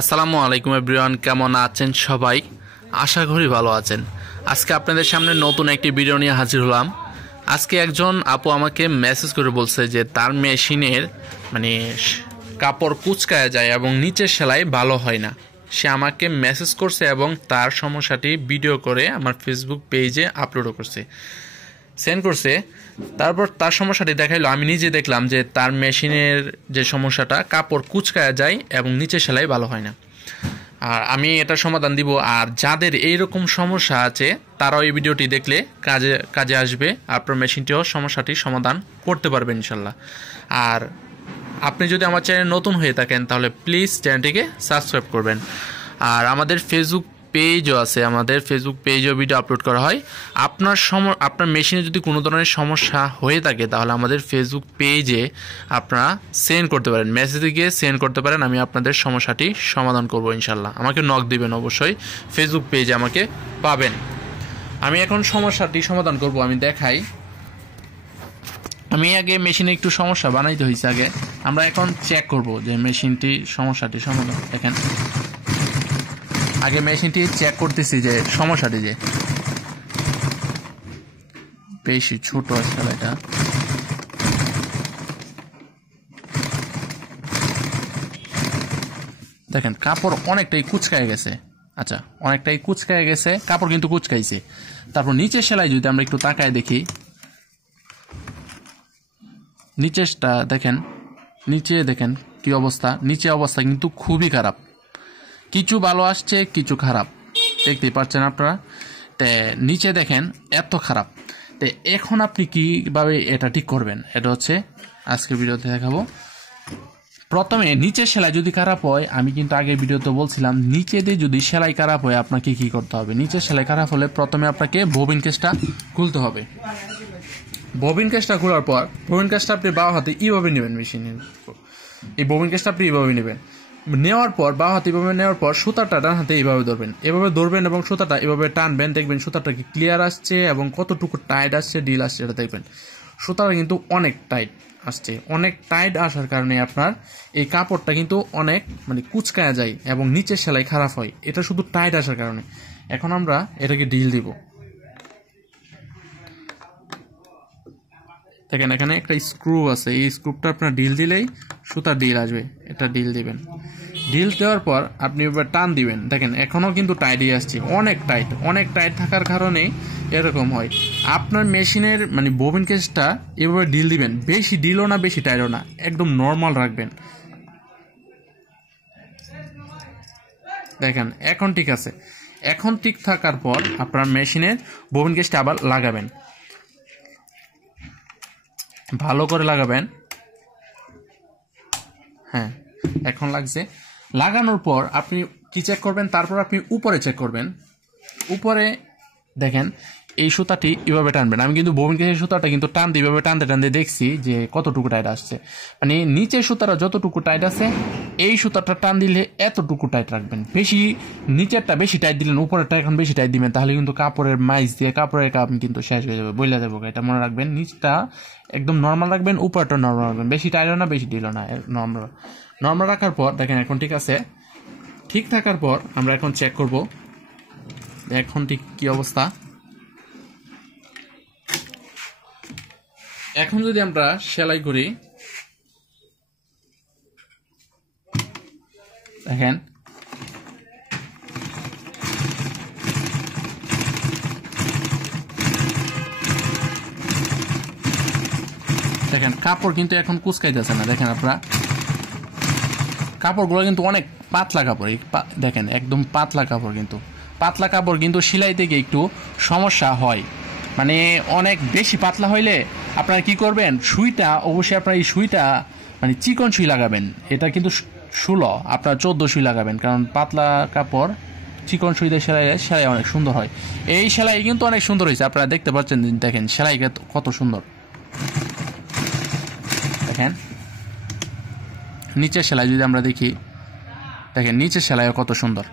আসসালামু আলাইকুম এভরিওয়ান, কেমন আছেন সবাই? আশা করি ভালো আছেন। আজকে আপনাদের সামনে নতুন একটি ভিডিও নিয়ে হাজির হলাম। আজকে একজন আপু আমাকে মেসেজ করে বলছে যে তার মেশিনের কাপড় কুঁচকায়া যায় এবং নিচের সেলাই ভালো হয় না। সে আমাকে মেসেজ করছে এবং তার সমস্যাটি ভিডিও করে আমার ফেসবুক পেজে আপলোডও করছে, সেন্ড করছে। তারপর তার সমস্যাটি দেখাইলো, আমি নিজে দেখলাম যে তার মেশিনের যে সমস্যাটা, কাপড় কুঁচকায়া যায় এবং নিচে সেলাই ভালো হয় না। আর আমি এটার সমাধান দিব। আর যাদের এইরকম সমস্যা আছে তারাও এই ভিডিওটি দেখলে কাজে আসবে, আপনার মেশিনটিও সমস্যাটি সমাধান করতে পারবেন ইনশাল্লাহ। আর আপনি যদি আমার চ্যানেল নতুন হয়ে থাকেন তাহলে প্লিজ চ্যানেলটিকে সাবস্ক্রাইব করবেন। আর আমাদের ফেসবুক পেজও আছে, আমাদের ফেসবুক পেজও ভিডিও আপলোড করা হয়। আপনার মেশিনে যদি কোনো ধরনের সমস্যা হয়ে থাকে তাহলে আমাদের ফেসবুক পেজে আপনারা সেন্ড করতে পারেন, মেসেজে গিয়ে সেন্ড করতে পারেন। আমি আপনাদের সমস্যাটি সমাধান করব ইনশাল্লাহ। আমাকে নক দিবেন অবশ্যই, ফেসবুক পেজে আমাকে পাবেন। আমি এখন সমস্যাটি সমাধান করব। আমি দেখাই। আমি আগে মেশিনে একটু সমস্যা বানাইতে হয়েছে। আগে আমরা এখন চেক করব যে সমস্যাটি সমাধান। দেখেন, আগে মেশিনটি চেক করতেছি যে সমস্যাটি যে বেশি ছোট আসলে এটা। দেখেন কাপড় অনেকটাই কুচকায় গেছে। আচ্ছা, অনেকটাই কুচকায় গেছে, কাপড় কিন্তু কুচকাইছে। তারপর নিচের সেলাই যদি আমরা একটু তাকায় দেখি, নিচেরটা দেখেন, নিচে দেখেন কি অবস্থা। নিচে অবস্থা কিন্তু খুবই খারাপ, কিছু ভালো আসছে কিছু খারাপ, দেখতেই পাচ্ছেন আপনারা। তে নিচে দেখেন এত খারাপ। তো এখন আপনি কিভাবে এটা ঠিক করবেন, এটা হচ্ছে আজকের ভিডিওতে দেখাবো। প্রথমে নিচের সেলাই যদি খারাপ হয়, আমি কিন্তু আগের ভিডিওতে বলছিলাম নিচে দিয়ে যদি সেলাই খারাপ হয় আপনাকে কি করতে হবে। নিচের সেলাই খারাপ হলে প্রথমে আপনাকে ববিন কেসটা খুলতে হবে। ববিন কেসটা খোলার পর ববিন কেসটা আপনি বাঁ হাতে এইভাবে নেবেন। মেশিনের এই ববিন কেসটা আপনি এইভাবে নেবেন। নেওয়ার পর বাঁ হাতে এইভাবে নেওয়ার পর সুতাটা ডান হাতে এইভাবে ধরবেন, এভাবে ধরবেন এবং সুতাটা এভাবে টানবেন। দেখবেন সুতাটা কি ক্লিয়ার আসছে এবং কতটুকু টাইট আসছে, ডিল আসছে, এটা দেখবেন। সুতাটা কিন্তু অনেক টাইট আসছে। অনেক টাইট আসার কারণে আপনার এই কাপড়টা কিন্তু অনেক কুচকায়া যায় এবং নিচের সেলাই খারাপ হয়, এটা শুধু টাইট আসার কারণে। এখন আমরা এটাকে ডিল দিব। দেখেন এখানে একটা স্ক্রু আছে, এই স্ক্রুটা আপনার ডিল দিলেই সুতার ডিল আসবে। এটা ডিল দিবেন। ডিল দেওয়ার পর আপনি এবার টান দিবেন। দেখেন এখনও কিন্তু টাইটই আসছে, অনেক টাইট। অনেক টাইট থাকার কারণে এরকম হয়। আপনার মেশিনের ববিন কেসটা এভাবে ডিল দিবেন, বেশি ডিলও না বেশি টাইটও না, একদম নর্মাল রাখবেন। দেখেন এখন ঠিক আছে। এখন ঠিক থাকার পর আপনার মেশিনের ববিন কেসটা আবার লাগাবেন, ভালো করে লাগাবেন। হ্যাঁ, এখন লাগছে। লাগানোর পর আপনি কি চেক করবেন, তারপর আপনি উপরে চেক করবেন। উপরে দেখেন এই সুতাটি এভাবে টানবেন। আমি কিন্তু ববিন কেসের সুতাটা কিন্তু এভাবে টানতে টানতে দেখছি যে কতটুকু টাইট আসছে। নিচের সুতাটা যতটুকু টাইট আছে এই সুতাটা টান দিলে এতটুকু টাইট রাখবেন। বেশি নিচেরটা বেশি টাইট দিলেন, উপরেরটা এখন বেশি টাইট দিবেন, তাহলে কিন্তু কাপড়ের মাইজ দিয়ে কাপড়ের কাপ কিন্তু শেষ হয়ে যাবে, বইলা দেবো। এটা মনে রাখবেন, নিচটা একদম নর্মাল রাখবেন, উপরটা নর্মাল রাখবেন, বেশি টাইটও না বেশি দিল না, নর্মাল রাখার পর দেখেন এখন ঠিক আছে। ঠিক থাকার পর আমরা এখন চেক করব এখন ঠিক কি অবস্থা। এখন যদি আমরা সেলাই করি, দেখেন কাপড় কিন্তু এখন কুচকাইতেছে না। দেখেন আপনারা কাপড়গুলো কিন্তু অনেক পাতলা কাপড়। দেখেন একদম পাতলা কাপড়, কিন্তু পাতলা কাপড় কিন্তু সেলাইতে গিয়ে একটু সমস্যা হয়। অনেক বেশি পাতলা হইলে আপনারা কি করবেন, সুইটা অবশ্যই আপনার এই সুইটা চিকন সুই লাগাবেন। এটা কিন্তু 16 আপনার 14 সুই লাগাবেন, কারণ পাতলা কাপড় চিকন সুই দিয়ে সেলাই অনেক সুন্দর হয়। এই সেলাই কিন্তু অনেক সুন্দর হয়েছে, আপনারা দেখতে পাচ্ছেন। দেখেন সেলাই কত সুন্দর। দেখেন নিচের সেলাই যদি আমরা দেখি, দেখেন নিচের সেলাইও কত সুন্দর।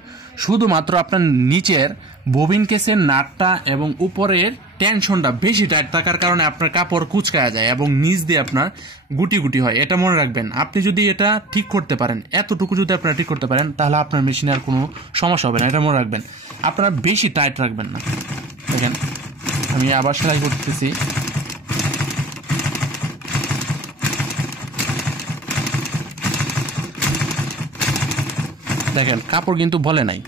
শুধুমাত্র আপনার নিচের ববিন কেসের নাটটা এবং উপরের টেনশনটা বেশি টাইট থাকার কারণে আপনার কাপড় কুচকায়া যায় এবং নিচ দিয়ে আপনার গুটি গুটি হয়। এটা মনে রাখবেন। আপনি যদি এটা ঠিক করতে পারেন, এতটুকু যদি আপনারা ঠিক করতে পারেন, তাহলে আপনার মেশিনে আর কোনো সমস্যা হবে না। এটা মনে রাখবেন, আপনারা বেশি টাইট রাখবেন না। দেখেন আমি আবার সেলাই করতেছি। দেখেন কাপড় কিন্তু বলে নাই।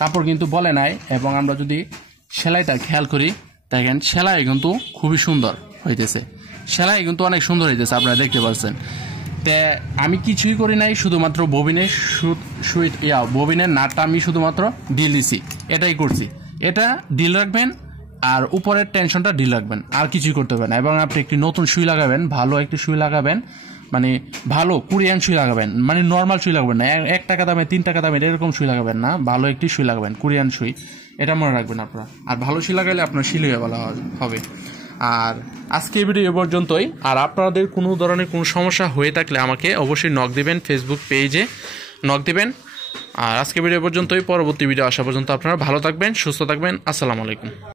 কাপড় কিন্তু বলে নাই এবং আমরা যদি সেলাইটা খেয়াল করি, দেখেন সেলাই কিন্তু খুবই সুন্দর হইতেছে। সেলাই কিন্তু অনেক সুন্দর হইতেছে, আপনারা দেখতে পাচ্ছেন। তে আমি কিছুই করি নাই, শুধুমাত্র ববিনের নাটটা আমি শুধুমাত্র ডিল দিছি, এটাই করছি। এটা ডিল রাখবেন আর উপরের টেনশনটা ডিল রাখবেন, আর কিছুই করতে হবে না। এবং আপনি একটি নতুন সুই লাগাবেন, ভালো একটি সুই লাগাবেন, মানে ভালো কোরিয়ান সুই লাগাবেন, মানে নর্মাল সুই লাগাবেন না, 1 টাকা দামে 3 টাকা দামে এরকম সুই লাগাবেন না, ভালো একটি সুই লাগাবেন, কোরিয়ান সুই। এটা মনে রাখবেন আপনারা। আর ভালো সুই লাগাইলে আপনার সিলিয়ে ভালো হবে। আর আজকে ভিডিও এ পর্যন্তই। আর আপনাদের কোনো ধরনের কোনো সমস্যা হয়ে থাকলে আমাকে অবশ্যই নক দিবেন, ফেসবুক পেজে নক দিবেন। আর আজকে ভিডিও পর্যন্তই। পরবর্তী ভিডিও আসা পর্যন্ত আপনারা ভালো থাকবেন, সুস্থ থাকবেন। আসসালামু আলাইকুম।